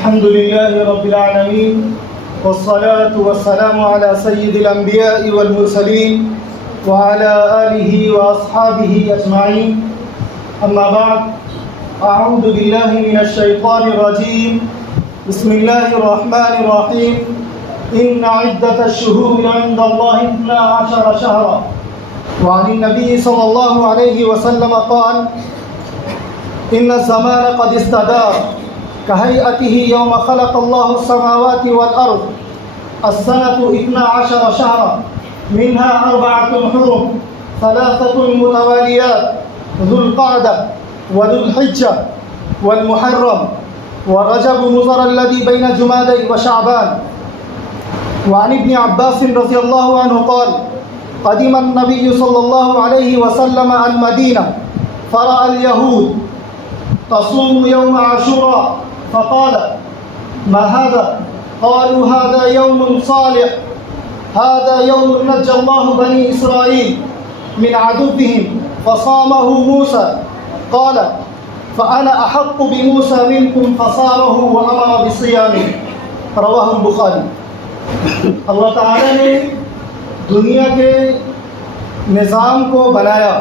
الحمد لله رب العالمين والصلاة والسلام على سيد الأنبياء والمرسلين وعلى آله وأصحابه أجمعين. أما بعد، أعوذ بالله من الشيطان الرجيم. بسم الله الرحمن الرحيم. إن عدة الشهور عند الله 12 شهرا. وعن النبي صلى الله عليه وسلم قال: إن الزمان قد استدار كهيئته يوم خلق الله السماوات والأرض. السنة 12 شهرا منها 4 حرم 3 متواليات: ذو القعدة وذو الحجة والمحرم ورجب مضر الذي بين جمادى وشعبان. وعن ابن عباس رضي الله عنه قال: قدم النبي صلى الله عليه وسلم المدينة فرأى اليهود تصوم يوم عاشوراء فقال: ما هذا؟ قالوا: هذا يوم صالح، هذا يوم نجى الله بني إسرائيل من عدوهم فصامه موسى. قال: فأنا أحق بموسى منكم فصامه وأمر بصيامه. رواہ البخاری. اللہ تعالیٰ نے دنیا کے نظام کو بنایا.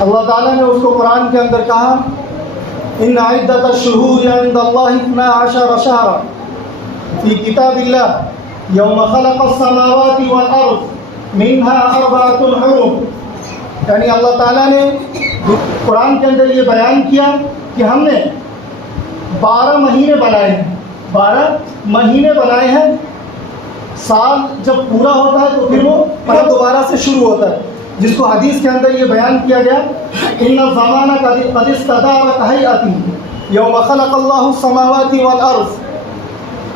اللہ تعالیٰ نے اس کو قرآن کے اندر کہا: ان عدۃ الشہور عند اللہ 12 شہرا فی کتاب اللہ یوم خلق السماوات والارض منها 4 حرم. یعنی اللہ تعالیٰ نے قرآن کے اندر یہ بیان کیا کہ ہم نے 12 مہینے بنائے ہیں. 12 مہینے بنائے ہیں. سال جب پورا ہوتا ہے تو پھر وہ دوبارہ سے شروع ہوتا ہے، جس کو حدیث کے اندر یہ بیان کیا گیا: ان الزمان قد استدار كهيئته یوم خلق اللہ السماوات والارض.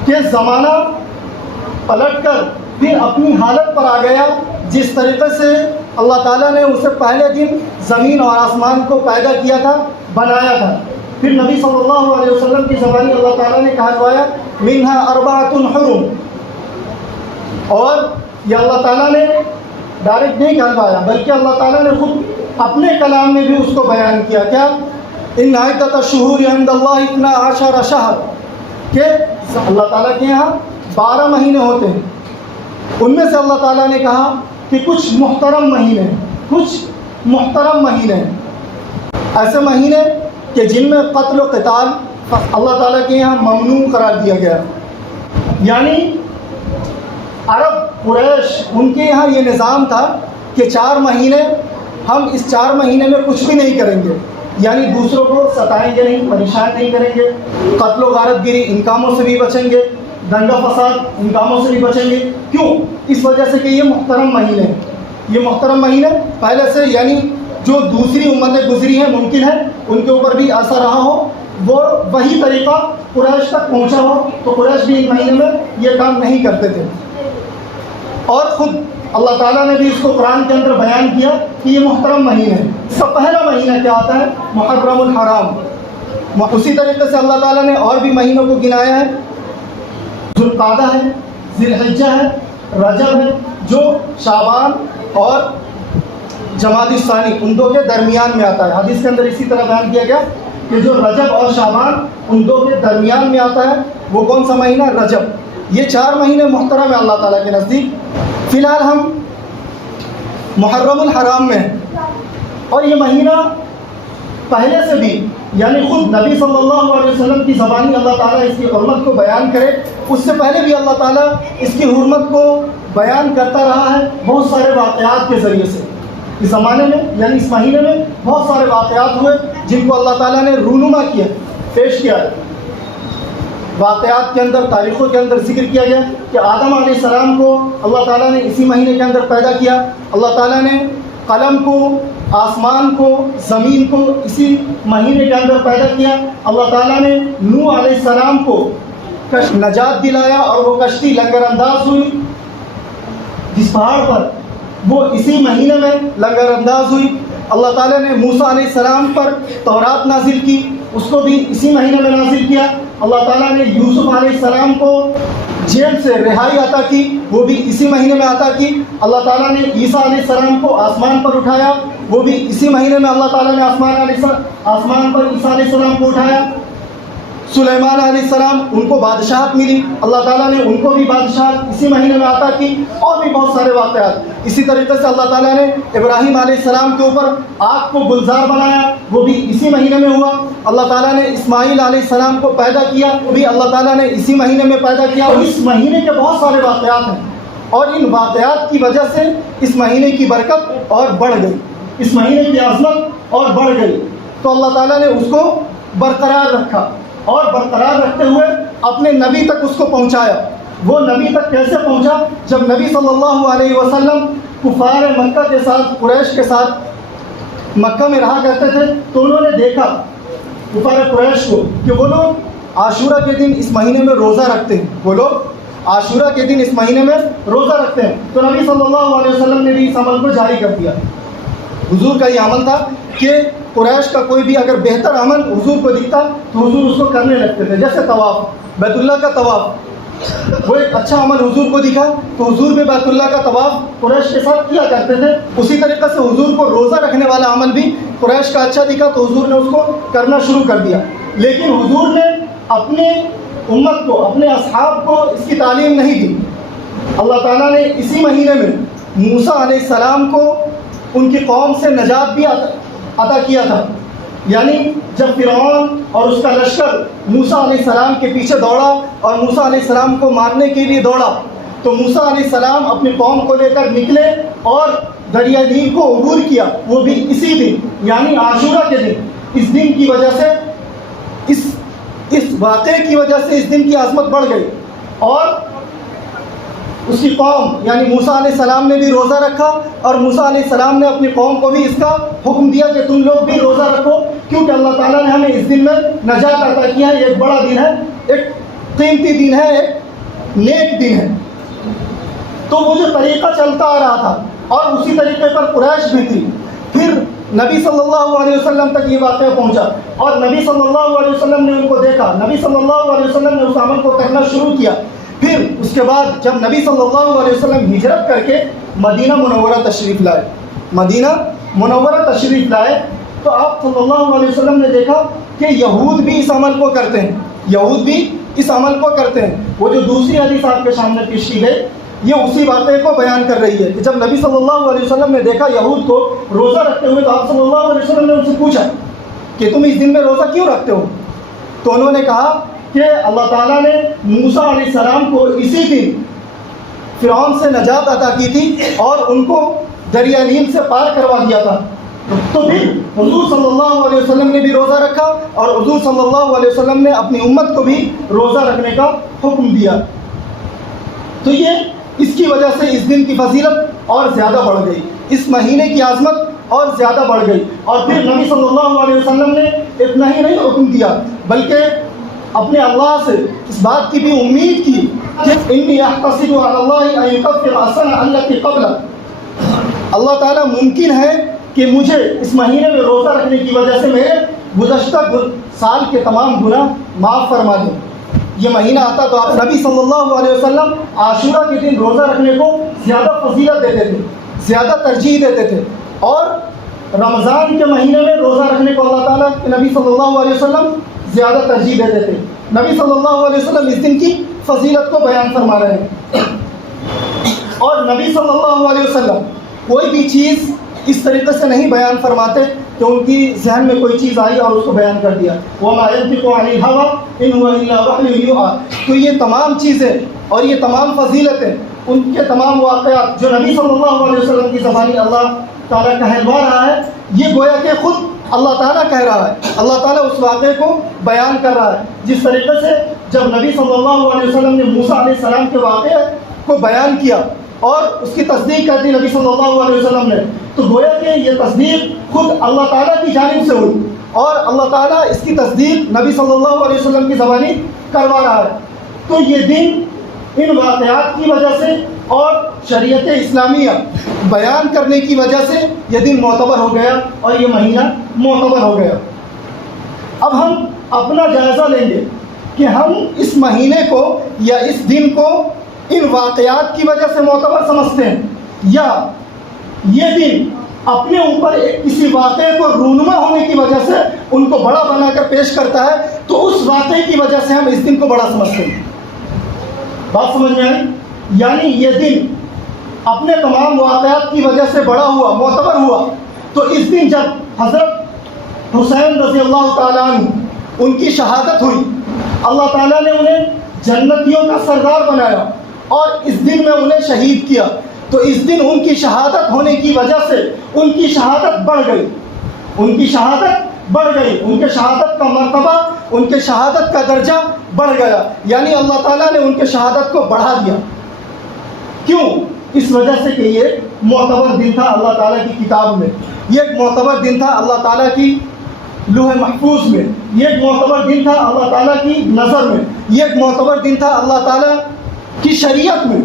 کہ زمانہ پلٹ کر پھر اپنی حالت پر آ گیا جس طریقے سے اللہ تعالیٰ نے اسے پہلے دن زمین اور آسمان کو پیدا کیا تھا، بنایا تھا. پھر نبی صلی اللہ علیہ وسلم کی زبانی اللہ تعالیٰ نے کہلوایا: منها 4 حرم. اور یہ اللہ تعالیٰ نے ڈائریکٹ نہیں کہلوایا، بلکہ اللہ تعالیٰ نے خود اپنے کلام میں بھی اس کو بیان کیا. کیا؟ ان عدۃ الشہور عند اللہ 12 شہر. کہ اللہ تعالیٰ کے یہاں 12 مہینے ہوتے ہیں. ان میں سے اللہ تعالیٰ نے کہا کہ کچھ محترم مہینے ہیں، ایسے مہینے کہ جن میں قتل و قتال اللہ تعالیٰ کے یہاں ممنوع قرار دیا گیا. یعنی عرب قریش ان کے یہاں یہ نظام تھا کہ 4 مہینے ہم اس 4 مہینے میں کچھ بھی نہیں کریں گے. یعنی دوسروں کو ستائیں گے نہیں، پریشان نہیں کریں گے، قتل و غارت گری ان کاموں سے بھی بچیں گے، دنگا فساد ان کاموں سے بھی بچیں گے. کیوں؟ اس وجہ سے کہ یہ محترم مہینے ہیں. یہ محترم مہینے پہلے سے، یعنی جو دوسری امتیں گزری ہیں ممکن ہے ان کے اوپر بھی ایسا رہا ہو، وہ وہی طریقہ قریش تک پہنچا ہو، تو قریش بھی ان مہینے میں یہ کام نہیں کرتے تھے. اور خود اللہ تعالیٰ نے بھی اس کو قرآن کے اندر بیان کیا کہ یہ محترم مہینے ہیں. اس کا پہلا مہینہ کیا آتا ہے؟ محرم الحرام. اسی طریقے سے اللہ تعالیٰ نے اور بھی مہینوں کو گنایا ہے. ذو القعدہ ہے، ذی الحجہ ہے، رجب ہے، جو شعبان اور جمادی الثانی ان دو کے درمیان میں آتا ہے. حدیث کے اندر اسی طرح بیان کیا گیا کہ جو رجب اور شعبان ان دو کے درمیان میں آتا ہے وہ کون سا مہینہ؟ رجب. یہ 4 مہینے محترم ہے اللہ تعالیٰ کے نزدیک. فی الحال ہم محرم الحرام میں ہیں، اور یہ مہینہ پہلے سے بھی، یعنی خود نبی صلی اللہ علیہ وسلم کی زبانی اللہ تعالیٰ اس کی حرمت کو بیان کرے، اس سے پہلے بھی اللہ تعالیٰ اس کی حرمت کو بیان کرتا رہا ہے بہت سارے واقعات کے ذریعے سے. اس زمانے میں، یعنی اس مہینے میں بہت سارے واقعات ہوئے جن کو اللہ تعالیٰ نے رونما کیا، پیش کیا. واقعات کے اندر، تاریخوں کے اندر ذکر کیا گیا کہ آدم علیہ السلام کو اللہ تعالیٰ نے اسی مہینے کے اندر پیدا کیا. اللہ تعالیٰ نے قلم کو، آسمان کو، زمین کو اسی مہینے کے اندر پیدا کیا. اللہ تعالیٰ نے نوح علیہ السلام کو نجات دلایا اور وہ کشتی لنگر انداز ہوئی جس پہاڑ پر، وہ اسی مہینے میں لنگر انداز ہوئی. اللہ تعالیٰ نے موسیٰ علیہ السلام پر تورات نازل کی، اس کو بھی اسی مہینے میں نازل کیا. اللہ تعالیٰ نے یوسف علیہ السلام کو جیل سے رہائی عطا کی، وہ بھی اسی مہینے میں عطا کی. اللہ تعالیٰ نے عیسیٰ علیہ السلام کو آسمان پر اٹھایا، وہ بھی اسی مہینے میں اللہ تعالیٰ نے آسمان پر عیسیٰ علیہ السلام کو اٹھایا. سلیمان علیہ السلام ان کو بادشاہت ملی، اللہ تعالیٰ نے ان کو بھی بادشاہت اسی مہینے میں عطا کی، اور بھی بہت سارے واقعات۔ اسی طریقے سے اللہ تعالیٰ نے ابراہیم علیہ السلام کے اوپر آگ کو گلزار بنایا، وہ بھی اسی مہینے میں ہوا۔ اللہ تعالیٰ نے اسماعیل علیہ السلام کو پیدا کیا، وہ بھی اللہ تعالیٰ نے اسی مہینے میں پیدا کیا۔ اور اس مہینے کے بہت سارے واقعات ہیں، اور ان واقعات کی وجہ سے اس مہینے کی برکت اور بڑھ گئی، اس مہینے کی عظمت اور بڑھ گئی۔ تو اللہ تعالیٰ نے اس کو برقرار رکھا، اور برقرار رکھتے ہوئے اپنے نبی تک اس کو پہنچایا۔ وہ نبی تک کیسے پہنچا؟ جب نبی صلی اللہ علیہ وسلم کفار مکہ کے ساتھ، قریش کے ساتھ مکہ میں رہا کرتے تھے، تو انہوں نے دیکھا کفار قریش کو کہ وہ لوگ عاشورہ کے دن اس مہینے میں روزہ رکھتے ہیں، وہ لوگ عاشورہ کے دن اس مہینے میں روزہ رکھتے ہیں۔ تو نبی صلی اللہ علیہ وسلم نے بھی اس عمل کو جاری کر دیا۔ حضور کا یہ عمل تھا کہ قریش کا کوئی بھی اگر بہتر عمل حضور کو دکھتا تو حضور اس کو کرنے لگتے تھے، جیسے طواف، بیت اللہ کا طواف، وہ ایک اچھا عمل حضور کو دکھا تو حضور بھی بیت اللہ کا طواف قریش کے ساتھ کیا کرتے تھے۔ اسی طریقے سے حضور کو روزہ رکھنے والا عمل بھی قریش کا اچھا دکھا تو حضور نے اس کو کرنا شروع کر دیا۔ لیکن حضور نے اپنے امت کو، اپنے اصحاب کو اس کی تعلیم نہیں دی۔ اللہ تعالیٰ نے اسی مہینے میں موسیٰ علیہ السلام کو ان کی قوم سے نجات بھی عطا کیا تھا۔ یعنی جب فرعون اور اس کا لشکر موسیٰ علیہ السلام کے پیچھے دوڑا اور موسیٰ علیہ السلام کو مارنے کے لیے دوڑا، تو موسیٰ علیہ السلام اپنی قوم کو لے کر نکلے اور دریا نیل کو عبور کیا، وہ بھی اسی دن، یعنی عاشورہ کے دن۔ اس دن کی وجہ سے، اس واقعے کی وجہ سے اس دن کی عظمت بڑھ گئی، اور اس کی قوم یعنی موسیٰ علیہ السلام نے بھی روزہ رکھا، اور موسیٰ علیہ السلام نے اپنی قوم کو بھی اس کا حکم دیا کہ تم لوگ بھی روزہ رکھو، کیونکہ اللہ تعالیٰ نے ہمیں اس دن میں نجات عطا کیا ہے۔ یہ ایک بڑا دن ہے، ایک قیمتی دن ہے، ایک نیک دن ہے۔ تو وہ جو طریقہ چلتا آ رہا تھا، اور اسی طریقے پر قریش بھی تھی۔ پھر نبی صلی اللہ علیہ وسلم تک یہ واقعہ پہنچا، اور نبی صلی اللہ علیہ وسلم نے ان کو دیکھا، نبی صلی اللہ علیہ وسلم نے اس عمل کو کرنا شروع کیا۔ پھر اس کے بعد جب نبی صلی اللہ علیہ وسلم ہجرت کر کے مدینہ منورہ تشریف لائے، مدینہ منورہ تشریف لائے، تو آپ صلی اللہ علیہ وسلم نے دیکھا کہ یہود بھی اس عمل کو کرتے ہیں، یہود بھی اس عمل کو کرتے ہیں۔ وہ جو دوسری حدیث آپ کے سامنے پیش کی گئی، یہ اسی واقعے کو بیان کر رہی ہے کہ جب نبی صلی اللہ علیہ وسلم نے دیکھا یہود کو روزہ رکھتے ہوئے، تو آپ صلی اللہ علیہ وسلم نے ان سے پوچھا کہ تم اس دن میں روزہ کیوں رکھتے ہو؟ تو انہوں نے کہا کہ اللہ تعالیٰ نے موسیٰ علیہ السلام کو اسی دن فرعون سے نجات عطا کی تھی، اور ان کو دریا نیل سے پار کروا دیا تھا۔ تو پھر حضور صلی اللہ علیہ وسلم نے بھی روزہ رکھا، اور حضور صلی اللہ علیہ وسلم نے اپنی امت کو بھی روزہ رکھنے کا حکم دیا۔ تو یہ اس کی وجہ سے اس دن کی فضیلت اور زیادہ بڑھ گئی، اس مہینے کی عظمت اور زیادہ بڑھ گئی۔ اور پھر نبی صلی اللہ علیہ وسلم نے اتنا ہی نہیں حکم دیا، بلکہ اپنے اللہ سے اس بات کی بھی امید کی کہ انی احتسب علی اللہ ان یکفر السنۃ التي قبلہ، اللہ تعالیٰ ممکن ہے کہ مجھے اس مہینے میں روزہ رکھنے کی وجہ سے میرے گزشتہ سال کے تمام گناہ معاف فرما دیں۔ یہ مہینہ آتا تو آپ نبی صلی اللہ علیہ وسلم عاشورہ کے دن روزہ رکھنے کو زیادہ فضیلت دیتے تھے، زیادہ ترجیح دیتے تھے، اور رمضان کے مہینے میں روزہ رکھنے کو اللہ تعالیٰ کے نبی صلی اللہ علیہ وسلم زیادہ ترجیح دیتے تھے۔ نبی صلی اللہ علیہ وسلم اس دن کی فضیلت کو بیان فرما رہے ہیں، اور نبی صلی اللہ علیہ وسلم کوئی بھی چیز اس طریقے سے نہیں بیان فرماتے کہ ان کی ذہن میں کوئی چیز آئی اور اس کو بیان کر دیا۔ وَمَا يَنطِقُ عَنِ الْهَوَىٰ إِنْ هُوَ إِلَّا وَحْيٌ يُوحَىٰ۔ تو یہ تمام چیزیں اور یہ تمام فضیلتیں، ان کے تمام واقعات جو نبی صلی اللہ علیہ وسلم کی زبانی اللہ تعالیٰ کہلوا رہا ہے، یہ گویا کہ خود اللہ تعالیٰ کہہ رہا ہے، اللہ تعالیٰ اس واقعے کو بیان کر رہا ہے۔ جس طریقے سے جب نبی صلی اللہ علیہ وسلم نے موسیٰ علیہ السلام کے واقعے کو بیان کیا اور اس کی تصدیق کر دی نبی صلی اللہ علیہ وسلم نے، تو گویا کہ یہ تصدیق خود اللہ تعالیٰ کی جانب سے ہوئی، اور اللہ تعالیٰ اس کی تصدیق نبی صلی اللہ علیہ وسلم کی زبانی کروا رہا ہے۔ تو یہ دن ان واقعات کی وجہ سے اور شریعت اسلامیہ بیان کرنے کی وجہ سے یہ دن معتبر ہو گیا، اور یہ مہینہ معتبر ہو گیا۔ اب ہم اپنا جائزہ لیں گے کہ ہم اس مہینے کو یا اس دن کو ان واقعات کی وجہ سے معتبر سمجھتے ہیں، یا یہ دن اپنے اوپر کسی واقعے کو رونما ہونے کی وجہ سے ان کو بڑا بنا کر پیش کرتا ہے تو اس واقعے کی وجہ سے ہم اس دن کو بڑا سمجھتے ہیں. بات سمجھ میں آئی؟ یعنی یہ دن اپنے تمام واقعات کی وجہ سے بڑا ہوا، معتبر ہوا. تو اس دن جب حضرت حسین رضی اللہ تعالیٰ عنہ ان کی شہادت ہوئی، اللہ تعالیٰ نے انہیں جنتیوں کا سردار بنایا اور اس دن میں انہیں شہید کیا. تو اس دن ان کی شہادت ہونے کی وجہ سے ان کی شہادت بڑھ گئی، ان کی شہادت بڑھ گئی، ان کے شہادت کا مرتبہ، ان کے شہادت کا درجہ بڑھ گیا. یعنی اللہ تعالیٰ نے ان کے شہادت کو بڑھا دیا. کیوں؟ اس وجہ سے کہ یہ معتبر دن تھا اللہ تعالیٰ کی کتاب میں، یہ ایک معتبر دن تھا اللہ تعالیٰ کی لوح محفوظ میں، یہ ایک معتبر دن تھا اللہ تعالیٰ کی نظر میں، یہ ایک معتبر دن تھا اللہ تعالیٰ کی شریعت میں.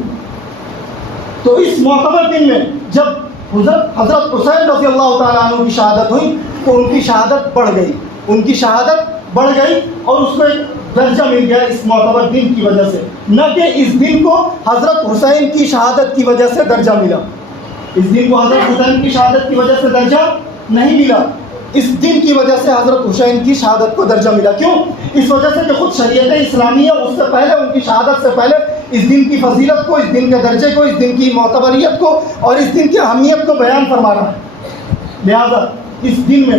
تو اس معتبر دن میں جب حضرت حسین رضی اللہ تعالیٰ عنہ کی شہادت ہوئی تو ان کی شہادت بڑھ گئی، ان کی شہادت بڑھ گئی اور اس کو ایک درجہ مل گیا اس معتبر دن کی وجہ سے. نہ کہ اس دن کو حضرت حسین کی شہادت کی وجہ سے درجہ ملا، اس دن کو حضرت حسین کی شہادت کی وجہ سے درجہ نہیں ملا، اس دن کی وجہ سے حضرت حسین کی شہادت کو درجہ ملا. کیوں؟ اس وجہ سے کہ خود شریعت اسلامیہ اس سے پہلے، ان کی شہادت سے پہلے اس دن کی فضیلت کو، اس دن کے درجے کو، اس دن کی معتبریت کو اور اس دن کی اہمیت کو بیان فرما رہا ہے. لہذا اس دن میں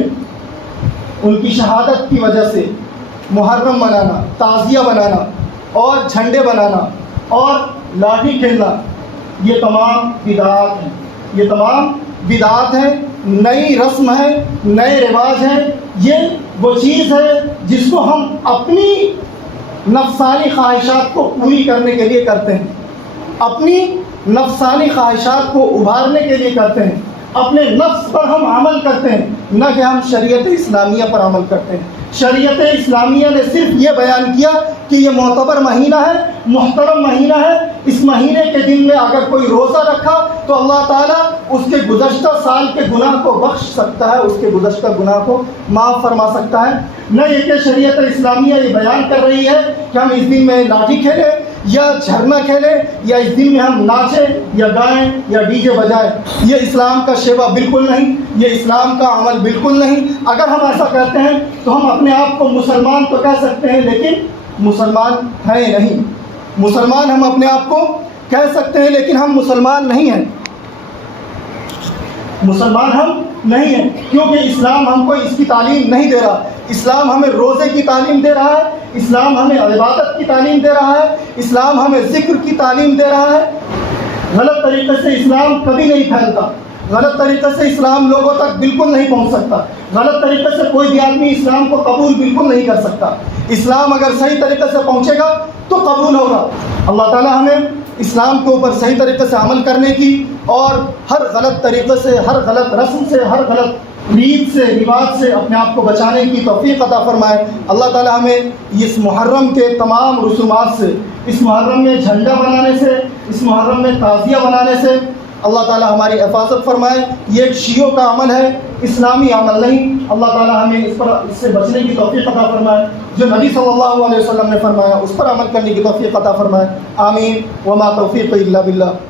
ان کی شہادت کی وجہ سے محرم منانا، تعزیہ بنانا اور جھنڈے بنانا اور لاٹھی کھیلنا، یہ تمام بدعات ہیں، یہ تمام بدعات ہیں، نئی رسم ہے، نئے رواج ہیں. یہ وہ چیز ہے جس کو ہم اپنی نفسانی خواہشات کو پوری کرنے کے لیے کرتے ہیں، اپنی نفسانی خواہشات کو ابھارنے کے لیے کرتے ہیں، اپنے نفس پر ہم عمل کرتے ہیں، نہ کہ ہم شریعت اسلامیہ پر عمل کرتے ہیں. شریعت اسلامیہ نے صرف یہ بیان کیا کہ یہ معتبر مہینہ ہے، محترم مہینہ ہے، اس مہینے کے دن میں اگر کوئی روزہ رکھا تو اللہ تعالیٰ اس کے گزشتہ سال کے گناہ کو بخش سکتا ہے، اس کے گزشتہ گناہ کو معاف فرما سکتا ہے. نہ یہ کہ شریعت اسلامیہ یہ بیان کر رہی ہے کہ ہم اس دن میں لاٹھی کھیلیں یا جھرنا کھیلیں یا اس دن میں ہم ناچیں یا گائیں یا ڈی جے بجائیں. یہ اسلام کا شیوا بالکل نہیں، یہ اسلام کا عمل بالکل نہیں. اگر ہم ایسا کرتے ہیں تو ہم اپنے آپ کو مسلمان تو کہہ سکتے ہیں لیکن مسلمان ہیں نہیں. مسلمان ہم اپنے آپ کو کہہ سکتے ہیں لیکن ہم مسلمان نہیں ہیں، مسلمان ہم نہیں ہیں، کیونکہ اسلام ہم کو اس کی تعلیم نہیں دے رہا. اسلام ہمیں روزے کی تعلیم دے رہا ہے، اسلام ہمیں عبادت کی تعلیم دے رہا ہے، اسلام ہمیں ذکر کی تعلیم دے رہا ہے. غلط طریقے سے اسلام کبھی نہیں پھیلتا، غلط طریقے سے اسلام لوگوں تک بالکل نہیں پہنچ سکتا، غلط طریقے سے کوئی بھی آدمی اسلام کو قبول بالکل نہیں کر سکتا. اسلام اگر صحیح طریقے سے پہنچے گا تو قبول ہوگا. اللہ تعالیٰ ہمیں اسلام کے اوپر صحیح طریقے سے عمل کرنے کی اور ہر غلط طریقے سے، ہر غلط رسم سے، ہر غلط عید سے، رواج سے اپنے آپ کو بچانے کی توفیق عطا فرمائے. اللہ تعالیٰ ہمیں اس محرم کے تمام رسومات سے، اس محرم میں جھنڈا بنانے سے، اس محرم میں تعزیہ بنانے سے اللہ تعالیٰ ہماری حفاظت فرمائے. یہ ایک شیعوں کا عمل ہے، اسلامی عمل نہیں. اللہ تعالیٰ ہمیں اس سے بچنے کی توفیق عطا فرمائے، جو نبی صلی اللہ علیہ وسلم نے فرمایا اس پر عمل کرنے کی توفیق عطا فرمائے. آمین. وما توفیق الا باللہ.